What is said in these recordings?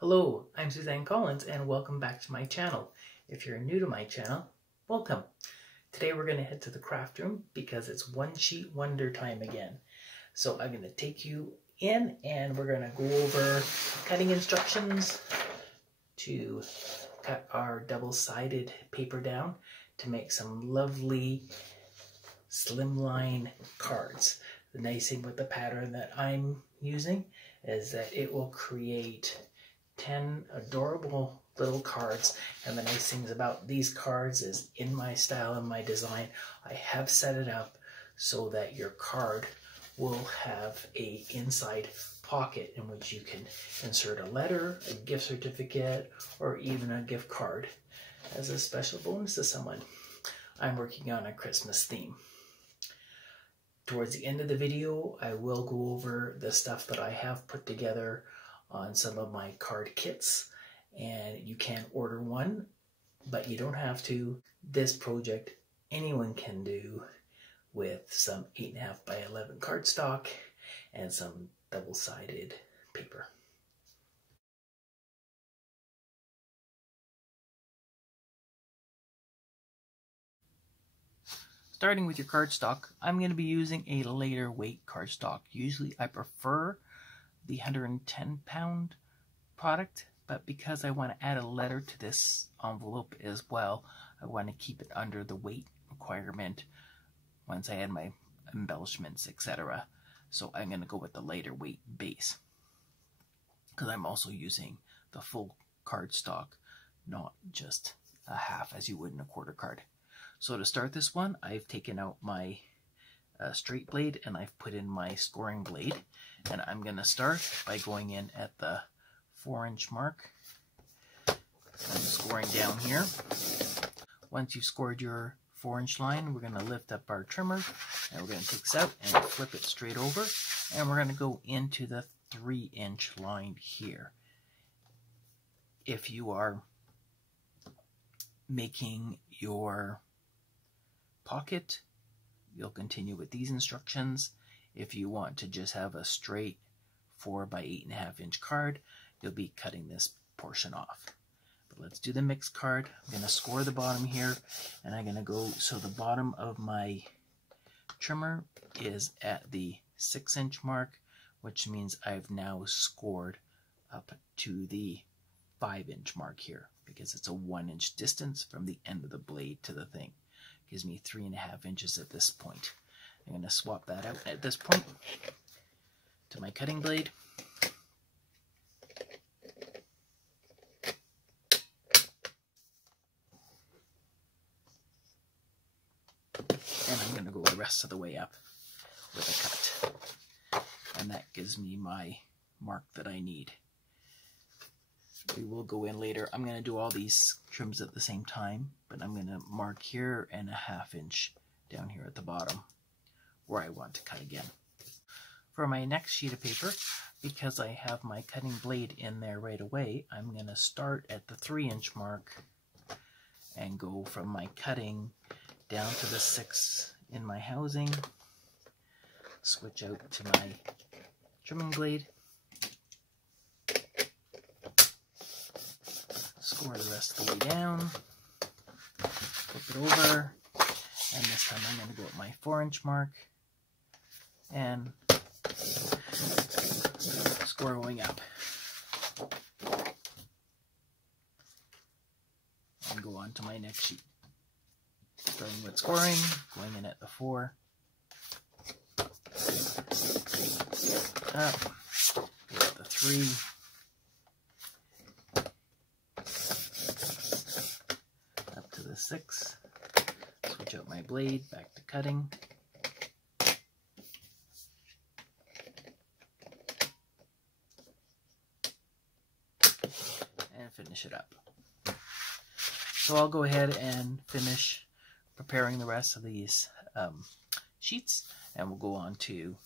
Hello, I'm Suzanne Collins and welcome back to my channel. If you're new to my channel, welcome. Today we're going to head to the craft room because it's one sheet wonder time again. So I'm going to take you in and we're going to go over cutting instructions to cut our double-sided paper down to make some lovely slimline cards. The nice thing with the pattern that I'm using is that it will create 10 adorable little cards, and the nice things about these cards is in my style and my design, I have set it up so that your card will have a inside pocket in which you can insert a letter, a gift certificate, or even a gift card as a special bonus to someone. I'm working on a Christmas theme. Towards the end of the video, I will go over the stuff that I have put together on some of my card kits, and you can order one, but you don't have to. This project anyone can do with some 8.5 by 11 cardstock and some double-sided paper. Starting with your cardstock, I'm going to be using a lighter weight cardstock. Usually I prefer the 110 pound product, but because I want to add a letter to this envelope as well, I want to keep it under the weight requirement once I add my embellishments, etc. So I'm going to go with the lighter weight base because I'm also using the full cardstock, not just a half as you would in a quarter card. So to start this one, I've taken out my straight blade and I've put in my scoring blade, and I'm going to start by going in at the 4-inch mark and scoring down here. Once you've scored your 4-inch line, we're going to lift up our trimmer and we're going to take this out and flip it straight over, and we're going to go into the 3-inch line here. If you are making your pocket, you'll continue with these instructions. If you want to just have a straight 4 by 8.5 inch card, you'll be cutting this portion off. But let's do the mixed card. I'm going to score the bottom here, and I'm going to go so the bottom of my trimmer is at the 6-inch mark, which means I've now scored up to the 5-inch mark here because it's a 1-inch distance from the end of the blade to the thing. Gives me 3.5 inches at this point. I'm going to swap that out at this point to my cutting blade. And I'm going to go the rest of the way up with a cut. And that gives me my mark that I need. We will go in later. I'm going to do all these trims at the same time, but I'm going to mark here and a 1/2 inch down here at the bottom where I want to cut again. For my next sheet of paper, because I have my cutting blade in there right away, I'm going to start at the 3-inch mark and go from my cutting down to the 6 in my housing, switch out to my trimming blade, score the rest of the way down, flip it over, and this time I'm going to go at my 4-inch mark and score going up. And go on to my next sheet. Starting with scoring, going in at the 4, up, go at the 3, up to the 6, switch out my blade, back to cutting, and finish it up. So I'll go ahead and finish preparing the rest of these sheets, and we'll go on to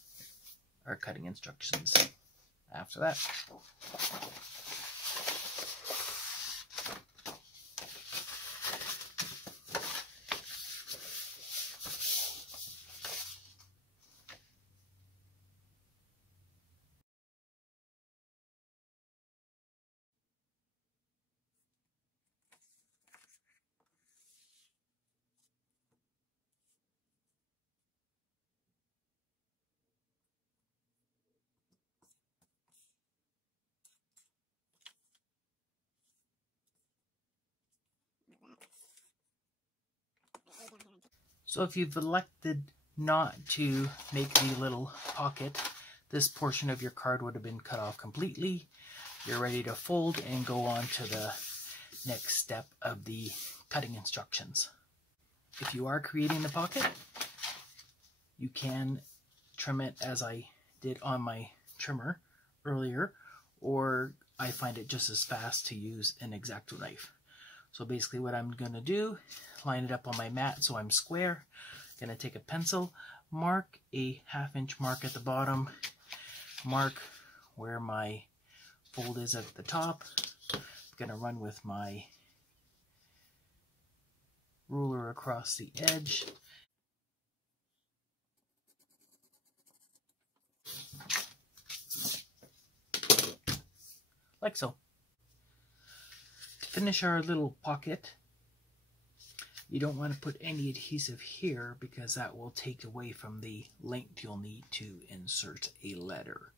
our cutting instructions after that. So if you've elected not to make the little pocket, this portion of your card would have been cut off completely. You're ready to fold and go on to the next step of the cutting instructions. If you are creating the pocket, you can trim it as I did on my trimmer earlier, or I find it just as fast to use an X-Acto knife. So basically what I'm going to do, line it up on my mat so I'm square. I'm going to take a pencil, mark a 1/2 inch mark at the bottom, mark where my fold is at the top. I'm going to run with my ruler across the edge. Like so. To finish our little pocket, you don't want to put any adhesive here because that will take away from the length you'll need to insert a letter.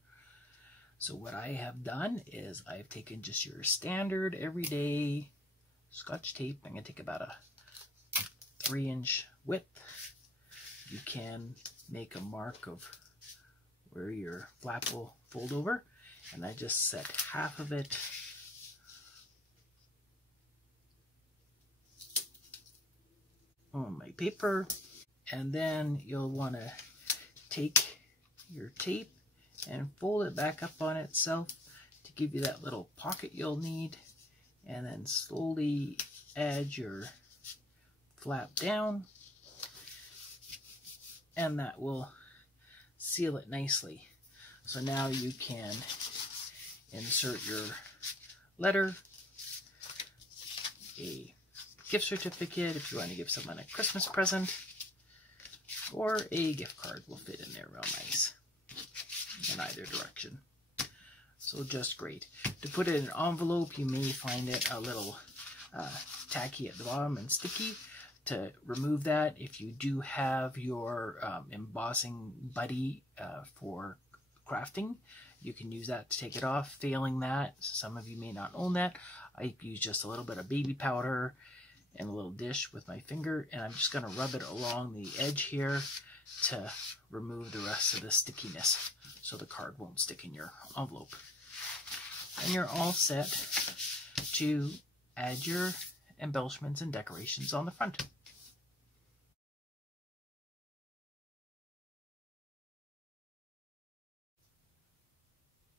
So what I have done is I've taken just your standard everyday Scotch tape. I'm going to take about a 3-inch width. You can make a mark of where your flap will fold over, and I just set half of it on my paper, and then you'll want to take your tape and fold it back up on itself to give you that little pocket you'll need, and then slowly add your flap down, and that will seal it nicely. So now you can insert your letter, a gift certificate if you want to give someone a Christmas present, or a gift card will fit in there real nice in either direction. So just great. To put it in an envelope, you may find it a little tacky at the bottom and sticky. To remove that, if you do have your embossing buddy for crafting, you can use that to take it off. Failing that, some of you may not own that, I use just a little bit of baby powder and a little dish with my finger, and I'm just going to rub it along the edge here to remove the rest of the stickiness so the card won't stick in your envelope. And you're all set to add your embellishments and decorations on the front.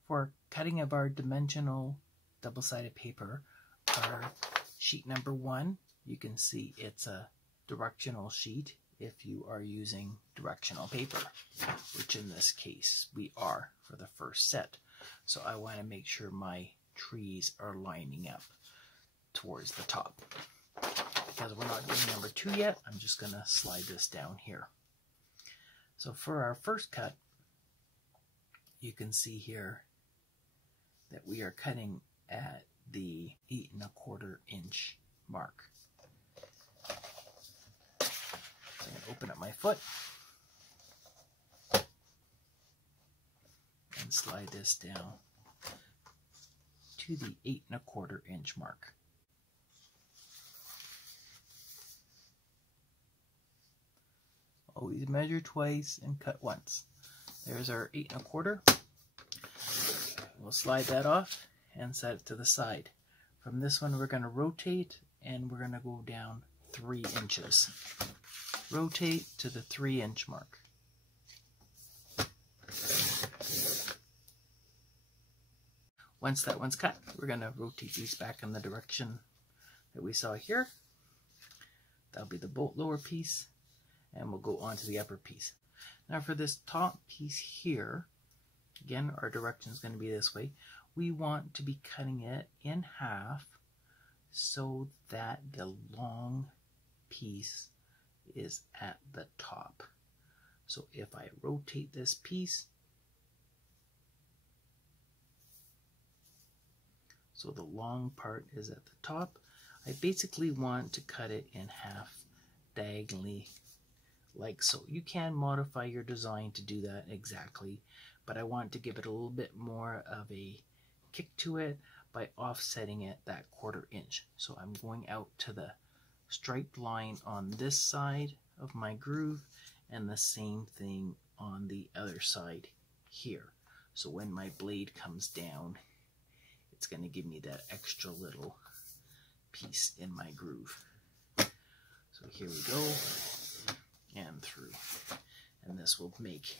For cutting of our dimensional double-sided paper, our sheet number 1, you can see it's a directional sheet if you are using directional paper, which in this case we are for the first set. So I want to make sure my trees are lining up towards the top. Because we're not doing number 2 yet, I'm just going to slide this down here. So for our first cut, you can see here that we are cutting at the 8 1/4 inch mark. I'm going to open up my foot and slide this down to the 8 1/4 inch mark. Always measure twice and cut once. There's our 8 1/4. We'll slide that off and set it to the side. From this one we're going to rotate, and we're going to go down 3 inches. Rotate to the 3-inch mark. Once that one's cut, we're going to rotate these back in the direction that we saw here. That'll be the bolt lower piece, and we'll go on to the upper piece. Now for this top piece here, again, our direction is going to be this way. We want to be cutting it in half so that the long piece is at the top. So if I rotate this piece, so the long part is at the top, I basically want to cut it in half diagonally like so. You can modify your design to do that exactly, but I want to give it a little bit more of a kick to it by offsetting it that 1/4 inch. So I'm going out to the striped line on this side of my groove, and the same thing on the other side here. So when my blade comes down, it's going to give me that extra little piece in my groove. So here we go, and through. And this will make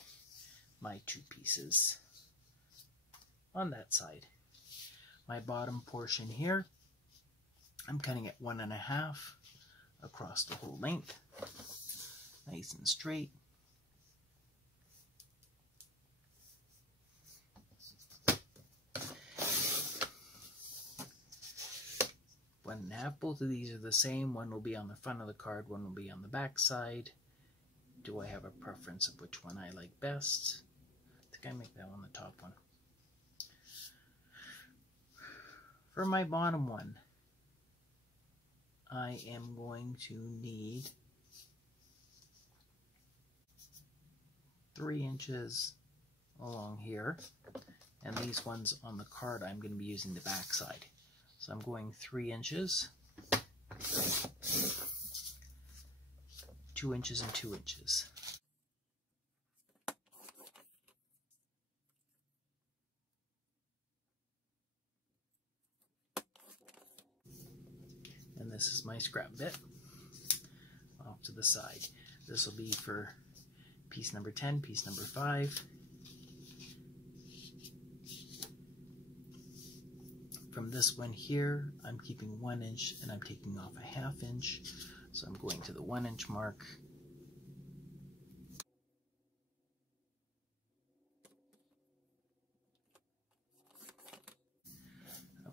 my two pieces on that side. My bottom portion here, I'm cutting at 1.5 across the whole length, nice and straight. One and a half. Both of these are the same. One will be on the front of the card, one will be on the back side. Do I have a preference of which one I like best? I think I make that one the top one. For my bottom one, I am going to need 3 inches along here, and these ones on the card I'm going to be using the back side. So I'm going 3 inches, 2 inches, and 2 inches. And this is my scrap bit off to the side. This will be for piece number 10, piece number 5. From this one here, I'm keeping 1 inch and I'm taking off a 1/2 inch. So I'm going to the 1 inch mark.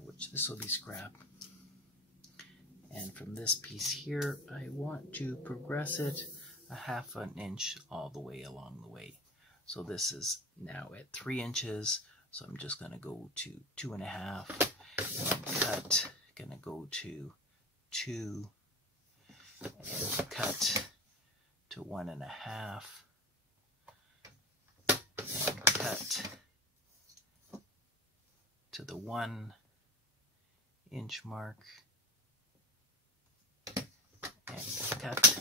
Which this will be scrap. And from this piece here, I want to progress it a 1/2 inch all the way along the way. So this is now at 3 inches. So I'm just going to go to 2.5, and cut, going to go to 2, and cut to 1.5, and cut to the 1 inch mark, and cut,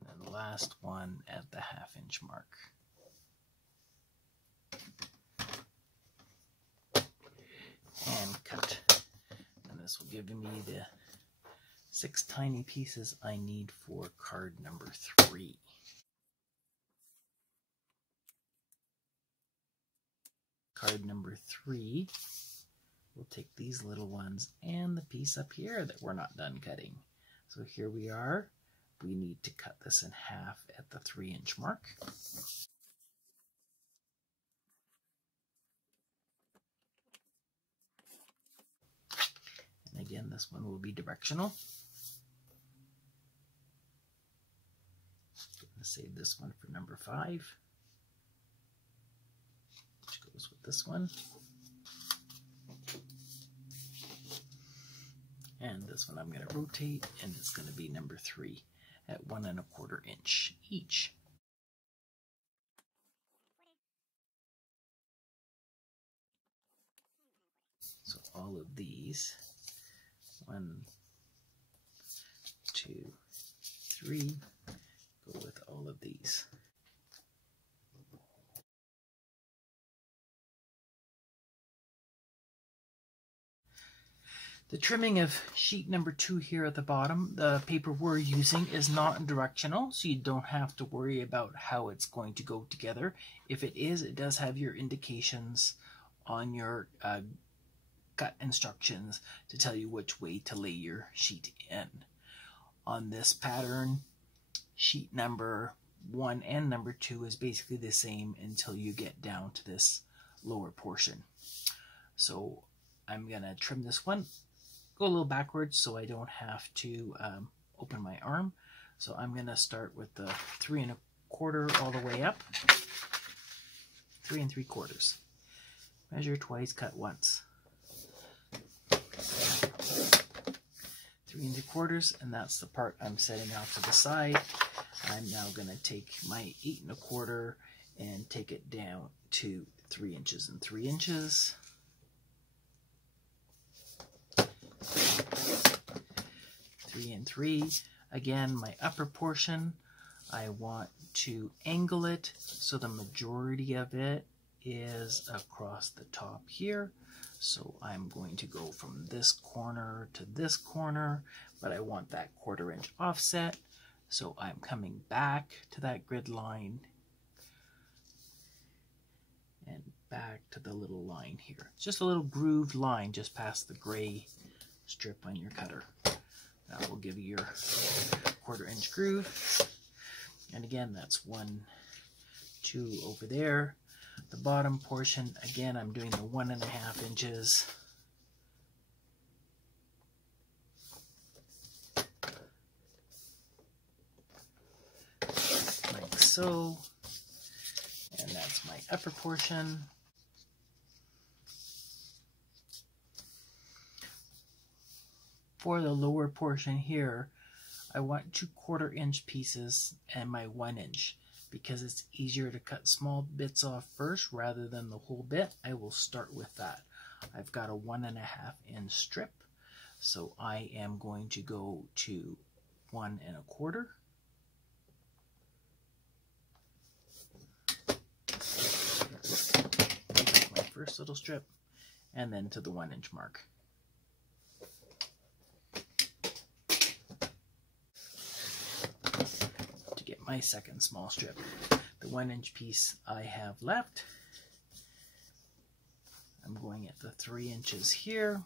and then the last one at the 1/2 inch mark. And cut. And this will give me the 6 tiny pieces I need for card number 3. Card number 3, we'll take these little ones and the piece up here that we're not done cutting. So here we are. We need to cut this in half at the 3 inch mark. And again, this one will be directional. I'm going to save this one for number 5, which goes with this one. And this one I'm going to rotate, and it's going to be number 3 at 1.25 inch each. So all of these, 1, 2, 3, go with all of these. The trimming of sheet number 2 here at the bottom, the paper we're using is not directional, so you don't have to worry about how it's going to go together. If it is, it does have your indications on your cut instructions to tell you which way to lay your sheet in. On this pattern, sheet number 1 and number 2 is basically the same until you get down to this lower portion. So I'm going to trim this one, go a little backwards so I don't have to open my arm. So I'm going to start with the 3 1/4 all the way up, 3 3/4. Measure twice, cut once. 3 3/4, and that's the part I'm setting off to the side. I'm now going to take my 8 1/4 and take it down to 3 inches and 3 inches. 3 3. Again, my upper portion, I want to angle it so the majority of it is across the top here. So I'm going to go from this corner to this corner, but I want that 1/4 inch offset. So I'm coming back to that grid line and back to the little line here. It's just a little grooved line just past the gray strip on your cutter. That will give you your 1/4 inch groove. And again, that's 1, 2 over there. The bottom portion, again, I'm doing the 1.5 inches. Like so. And that's my upper portion. For the lower portion here, I want 2/4 inch pieces and my 1 inch because it's easier to cut small bits off first rather than the whole bit. I will start with that. I've got a 1.5 inch strip, so I am going to go to 1 1/4. My first little strip, and then to the 1 inch mark. My second small strip, the 1 inch piece I have left, I'm going at the 3 inches here.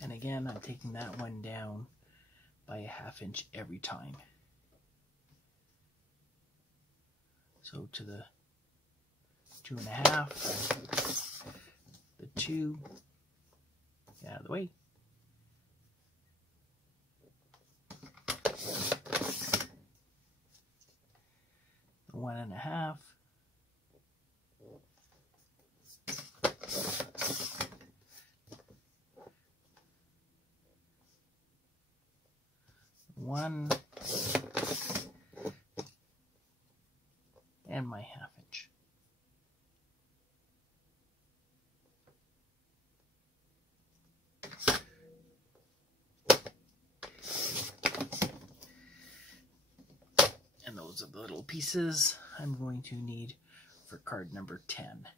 And again, I'm taking that one down by a 1/2 inch every time. So to the 2.5, the 2, get out of the way. The 1.5. One and my 1/2 inch. And those are the little pieces I'm going to need for card number 10.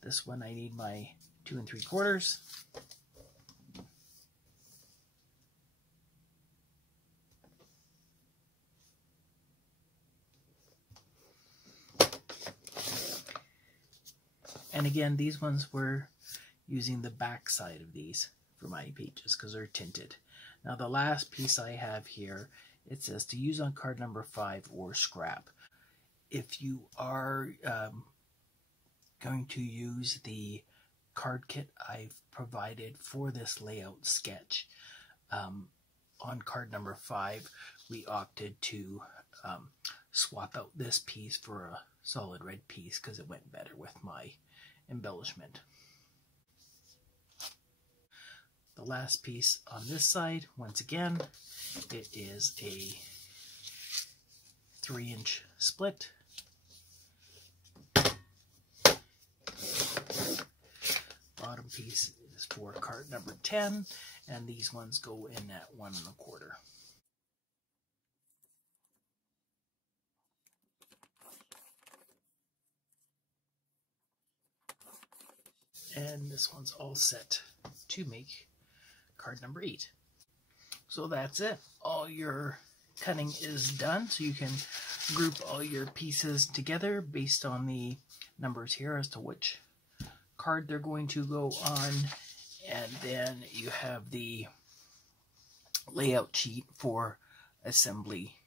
This one I need my 2 3/4. And again, these ones were using the back side of these for my pages because they're tinted. Now the last piece I have here, it says to use on card number 5 or scrap. If you are going to use the card kit I've provided for this layout sketch, on card number 5, we opted to swap out this piece for a solid red piece because it went better with my embellishment. The last piece on this side, once again, it is a 3 inch split. Bottom piece is for card number 10, and these ones go in at 1 1/4. And this one's all set to make card number 8. So that's it. All your cutting is done, so you can group all your pieces together based on the numbers here as to which card they're going to go on. And then you have the layout sheet for assembly,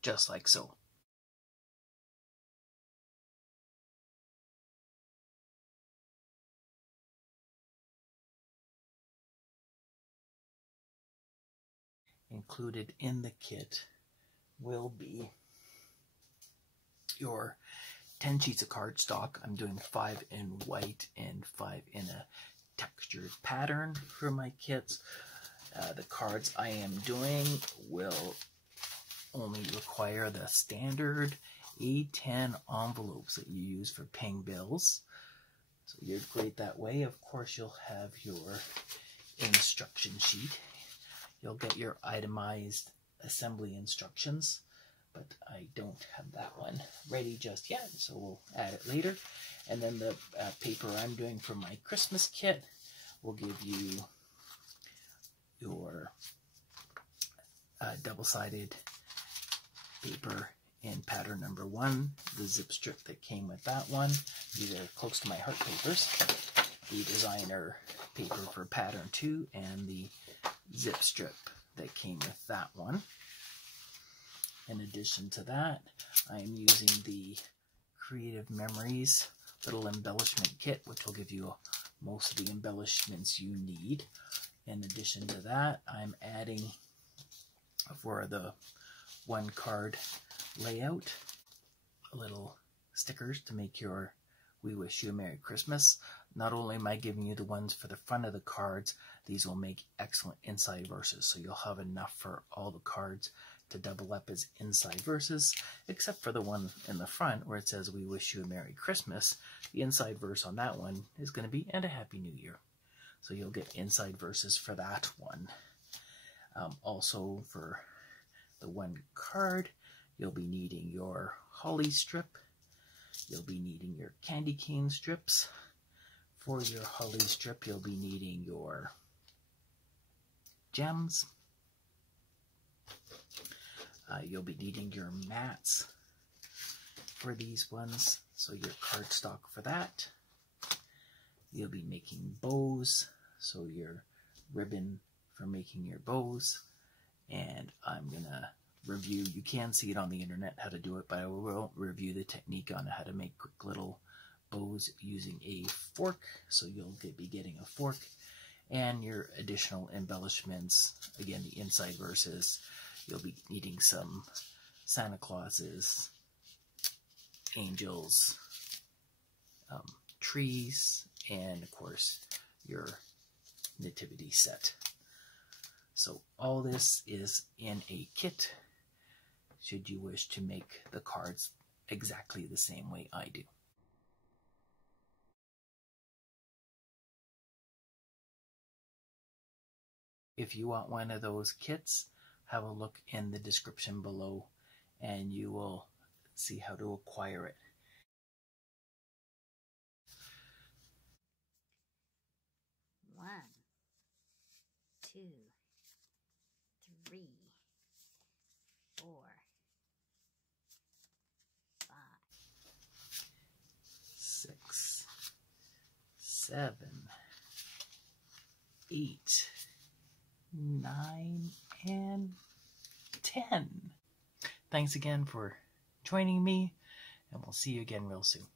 just like so. Included in the kit will be your 10 sheets of cardstock. I'm doing 5 in white and 5 in a textured pattern for my kits. The cards I am doing will only require the standard A10 envelopes that you use for paying bills. So you're great that way. Of course, you'll have your instruction sheet. You'll get your itemized assembly instructions, but I don't have that one ready just yet, so we'll add it later. And then the paper I'm doing for my Christmas kit will give you your double-sided paper in pattern number 1, the zip strip that came with that one. These are close to my heart papers. The designer paper for pattern 2 and the zip strip that came with that one. In addition to that, I am using the Creative Memories little embellishment kit, which will give you most of the embellishments you need. In addition to that, I'm adding, for the one card layout, little stickers to make your We Wish You a Merry Christmas. Not only am I giving you the ones for the front of the cards, these will make excellent inside verses, so you'll have enough for all the cards to double up as inside verses, except for the one in the front where it says We Wish You a Merry Christmas. The inside verse on that one is going to be And a Happy New Year. So you'll get inside verses for that one. Also for the one card, you'll be needing your holly strip. You'll be needing your candy cane strips. For your holly strip, you'll be needing your gems. You'll be needing your mats for these ones, so your cardstock for that. You'll be making bows, so your ribbon for making your bows. And I'm going to review, you can see it on the internet how to do it, but I will review the technique on how to make quick little bows using a fork. So you'll be getting a fork and your additional embellishments. Again, the inside verses. You'll be needing some Santa Clauses, angels, trees, and of course your nativity set. So all this is in a kit, should you wish to make the cards exactly the same way I do. If you want one of those kits, have a look in the description below and you will see how to acquire it. One, two, three, 4, 5, 6, 7, 8, 9, and 10. Thanks again for joining me, and we'll see you again real soon.